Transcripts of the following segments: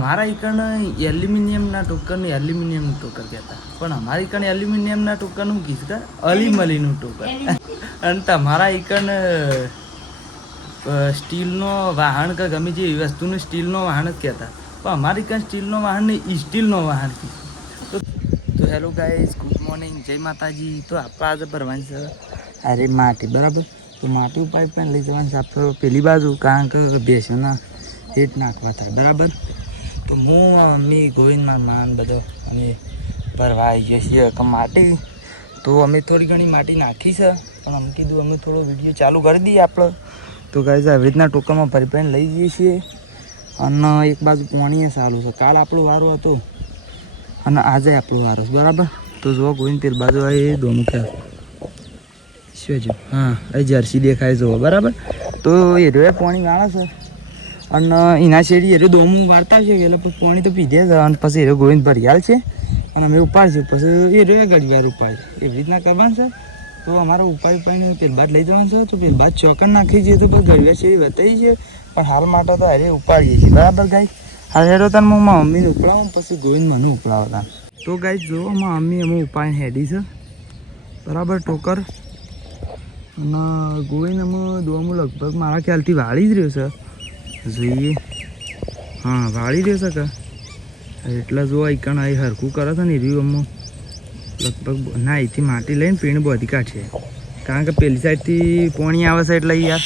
हमारा इकन एल्यूमिनियमના ટોકરને એલ્યુમિનિયમનું ટોકર કહેતા, પણ અમારા ઇકન એલ્યુમિનિયમના ટોકરનું કીધું અલીમલીનું ટોકર. અને તમારા ઇકન સ્ટીલનો વાહન કે ગમે જે વસ્તુનું સ્ટીલનો વાહન જ કહેતા, પણ અમારી ઇકન સ્ટીલનો વાહન ને સ્ટીલનો વાહન કીધું. તો હેલો ગાઈઝ, ગુડ મોર્નિંગ, જય માતાજી. તો આપણે આજે ભરવાની છે અરે માટી, બરાબર. તો માટી પાઇપ પણ લઈ જવાનું છે આપણે પેલી બાજુ, કારણ કે ભેંસોના હેઠ નાખવા થાય, બરાબર. તો હું મમ્મી ગોવિંદમાં માન બધો અમે ભરવા આવી ગયો છીએ કે માટી. તો અમે થોડી ઘણી માટી નાખી છે, પણ અમે કીધું અમે થોડો વિડીયો ચાલુ કરી દઈએ આપણે. તો ગાઈઝ આવી રીતના ટોકરમાં ભરી ભરીને લઈ જઈએ છીએ. અને એક બાજુ પાણી સારું છે, કાલ આપણો વારો હતો અને આજે આપણો વારો છે, બરાબર. તો જુઓ ગોવિંદ પેલી બાજુ એ દોનું ખ્યાલ શું છે, હા એ જર્સી દેખાય જુઓ, બરાબર. તો એ રોએ પાણી વાળે છે અને એના શેરી એ દોમું વાળતા છે એટલે પછી પાણી તો પીધે છે. અને પછી એ ગોવિંદ ભરિયાલ છે અને અમે ઉપાડશું, પછી એ રોયા ઘડી વાર ઉપાડ એવી રીતના કરવાનું છે. તો અમારે ઉપાડીને પેલ બાદ લઈ જવાનું છે. તો પેલ બાદ ચોકન નાખી જઈએ તો પછી ઘડિયા શેરી બતાવી છે, પણ હાલ માટે તો હારે ઉપાડીએ છીએ, બરાબર ગાય. હાલ હેડો તાર હું મારા મમ્મીને ઉપડાવું, પછી ગોવિંદ મને ઉપડાવતા. તો ગાય જુઓ મારા મમ્મી અમે ઉપાડીને હેડી છે, બરાબર ટોકર. અને ગોવિંદ અમે દોમું લગભગ મારા ખ્યાલથી વાળી જ રહ્યો છે, જોઈએ. હા વાળી રહ્યો છે કે એટલે જો એકણ અહીં હરખું કરે છે ને એ રહ્યું અમુક લગભગ ના અહીંથી માટી લઈને પીણ બધી કાઢીએ, કારણ કે પેલી સાઈડથી પાણી આવે છે એટલે યાર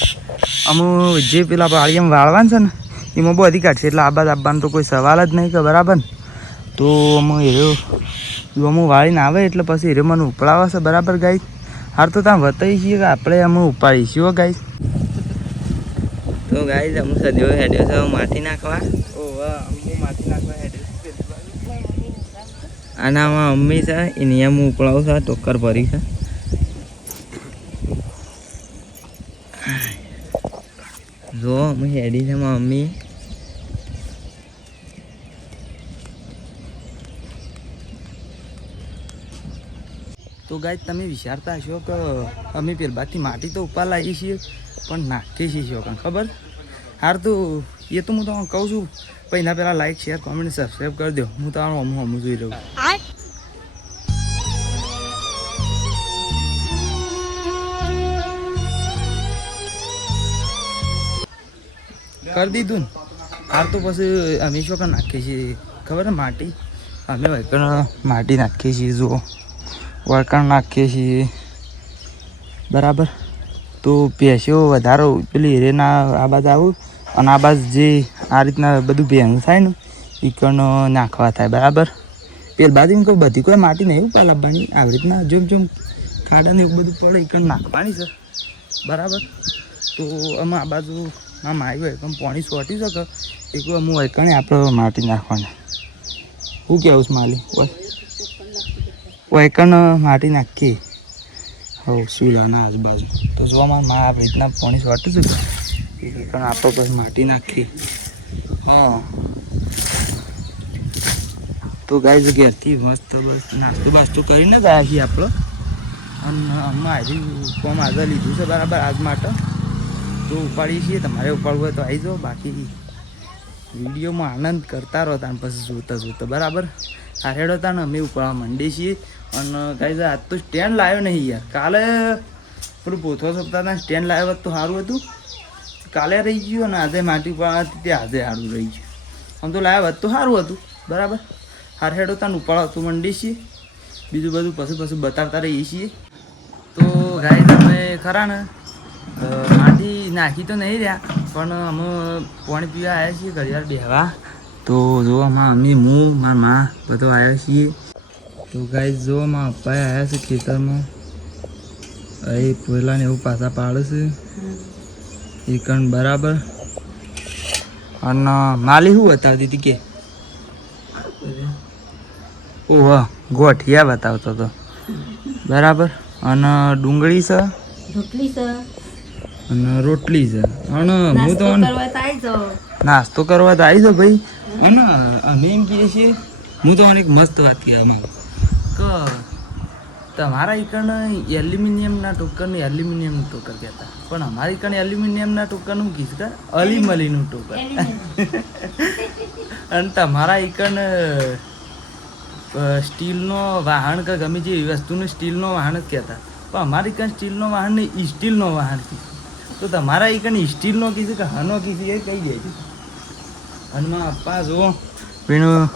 અમુક જે પેલા પાળીમાં વાળવાનું છે ને એમાં બધી કાઢશે, એટલે આબાદ આવવાનું તો કોઈ સવાલ જ નહીં કે, બરાબર. તો અમે હીરો અમુક વાળીને આવે એટલે પછી હીરો મને ઉપડાવે છે, બરાબર ગાય. હાર તો ત્યાં બતાવી છીએ કે આપણે અમે ઉપાડીશું હો ગાય. તો ગાય અમુક સદીઓ હેડ્યો છે માટી નાખવા. હું માટી નાખવા હેડ્યો આનામાં મમ્મી છે એની હું ઉપડાવું છે, ટોકર ભરી છે. જો અમે હેડી છે મમ્મી. તો ગાય તમે વિચારતા હશો કે અમે પેલબાથી માટી તો ઉપર લાવીએ છીએ પણ નાખીએ છીએ શું કાંઈ ખબર. હાર તો એ તો હું તમને કહું છું, પહેલાં પહેલાં લાઈક શેર કોમેન્ટ સબસ્ક્રાઈબ કરી દો. હું તમારું હમું જોઈ રહ્યું. કરી દીધું ને. હાર તો પછી અમે શું કાં નાખીએ છીએ ખબર ને, માટી અમે વૈકણ માટી નાખીએ છીએ, જુઓ વળકણ નાખીએ છીએ, બરાબર. તો ભેંસો વધારો પેલી હીરેના આ બાજુ આવું અને આ બાજુ જે આ રીતના બધું ભેંસ થાય ને એ કણ નાખવા થાય, બરાબર. પેલ બાજુ કોઈ બધી કોઈ માટી નહીં ઉપર લાવવાની, આવી રીતના જેમ જેમ ખાડાને એવું બધું પડે એ કણ નાખવાની છે, બરાબર. તો અમે આ બાજુ આમ આવ્યું એકમ પાણી સોટી શકે એ કોઈ અમુક એકણે આપણે માટી નાખવાના. શું કહેવું છે માલી એકણ માટી નાખીએ હવ સુલાના આજુબાજુ. તો જોવામાં માં આવી રીતના પાણી સોટું છે પણ આપણે પછી માટી નાખીએ. હા તો ગાય ઘેરથી મસ્ત બસ નાસ્તો બાસ્તો કરીને જ આવ્યા છીએ આપણે. અને અમે આજે કોમ આગળ લીધું છે, બરાબર, આજ માટે. તો ઉપાડીએ છીએ, તમારે ઉપાડવું હોય તો આવી જાઓ. બાકી વિડીયોમાં આનંદ કરતા રહો તાન પછી જોતા જોતા, બરાબર. આ હેડો તાને અમે ઉપાડવા માંડીએ છીએ. અને ગાઈઝ આજ તો સ્ટેન્ડ લાવ્યો નહીં યાર. કાલે પેલું પોથો સપ્તાહના સ્ટેન્ડ લાવ્યો હોત તો સારું હતું, કાલે રહી ગયું. અને આજે માટી ઉપાડવાથી તે આજે સારું રહી ગયું. આમ તો લાવ્યો હોત તો સારું હતું, બરાબર. હાર હેડો તાને ઉપાડવા તો માંડીએ છીએ, બીજું બધું પછી પછી બતાવતા રહીએ છીએ. તો ગાઈઝ અમે ખરા ને માટી નાખી તો નહીં રહ્યા, પણ અમે પાણી પીવા આવ્યા છીએ ઘડિયાળ બેહવા. તો જોવામાં અમે હું મારા મા બધો આવ્યા છીએ. તો ગાઈઝ જો મારા પપ્પાએ આવ્યા છે ખેતરમાં, એ પહેલાં એવું પાછા પાડે છે એ કણ, બરાબર. અને માલી શું બતાવતી હતી કે ઓહ ગોઠિયા બતાવતો હતો, બરાબર. અને ડુંગળી છે અને રોટલી છે. અને હું તો નાસ્તો કરવા તો આવી જાઓ ભાઈ. અને અમે એમ કહીએ છીએ, હું તો એક મસ્ત વાત કહેવા માંગુ કે તમારા એકણ એલ્યુમિનિયમના ટોકરને એલ્યુમિનિયમનું ટોકર કહેતા, પણ અમારી કણ એલ્યુમિનિયમના ટોકરનું કીધું અલીમલીનું ટોકર. અને તમારા એકન સ્ટીલનો વાહન કે ગમે જે વસ્તુનું સ્ટીલનો વાહન જ કહેતા, પણ અમારી કન સ્ટીલનો વાહન નહીં સ્ટીલનો વાહન કીધું. તો તમારા એકન સ્ટીલનો કીધું કે હાનો કીધું એ કહી દેજો. અને મારા પપ્પા જુઓ પેલું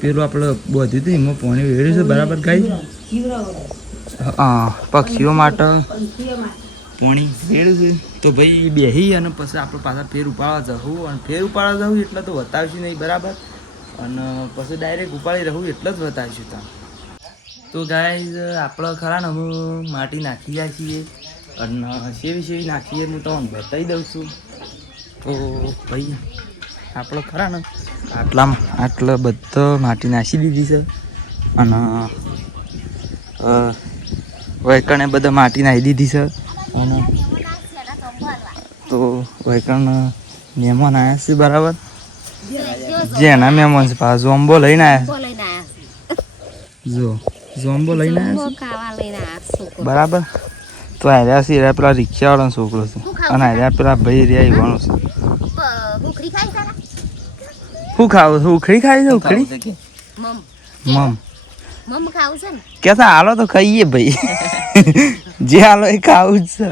પેલું આપણે બધું હતું એમાં પાણી વેડ્યું છે બરાબર ગાઈ. હા, પક્ષીઓ માટે પાણી વેડ્યું છે. તો ભાઈ બેસી અને પછી આપણે પાછા ફેર ઉપાડવા જવું, અને ફેર ઉપાડવા જવું એટલે તો બતાવશું નહીં બરાબર, અને પછી ડાયરેક્ટ ઉપાડી રહું એટલે જ બતાવીશું તમે. તો ગાઈઝ આપણે ખરા ને હું માટી નાખી જાય છીએ, અને સેવી નાખીએ હું તમને બતાવી દઉં છું. તો ભાઈ આપણે ખરા ને આટલા બધો માટી નાખી દીધી છે, અને વૈકણે બધા માટી નાખી દીધી છે. અને તો વૈકણ મહેમાન આવ્યા છે બરાબર, જેના મહેમાન છે પાછા ઝોમ્બો લઈને આવ્યા. જો ઝોમ્બો લઈને આવ્યા બરાબર. તો હાર્યા છે એરા પેલા રિક્ષાવાળાનો છોકરો છે, અને હાર્યા પેલા ભાઈ રહ્યા એવાનો છે. શું ખાવું? ઉખડી ખાવી છે? ઉખડી મમ કેતા હાલો તો ખાઈએ ભાઈ. જે હાલો એ ખાવું જ છે.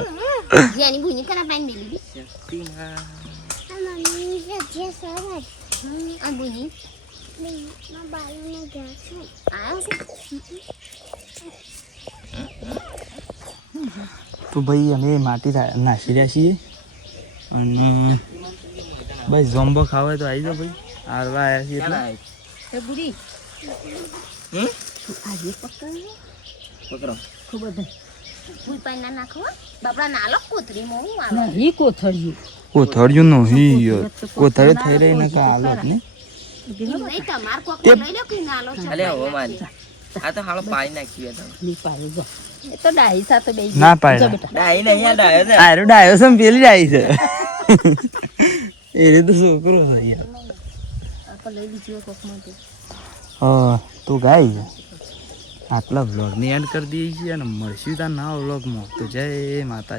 તો ભાઈ અમે માટી નાખી રહ્યા છીએ, અને ભાઈ ઝોમ્બો ખાવા તો આવી જાઓ ભાઈ. હારવા આવ્યા છીએ કોથળિયું નહીં, કોથળે થઈ રહી ને હાલો ને ના પાડે ડાયો છે પેલી ડાઈ છે એ તો છોકરો. હા, તો ગાય આટલા વ્લોગની એન્ડ કરી દઈએ છીએ, અને મળશું ત્યાં નવા વ્લોગમાં. તો જય માતાજી.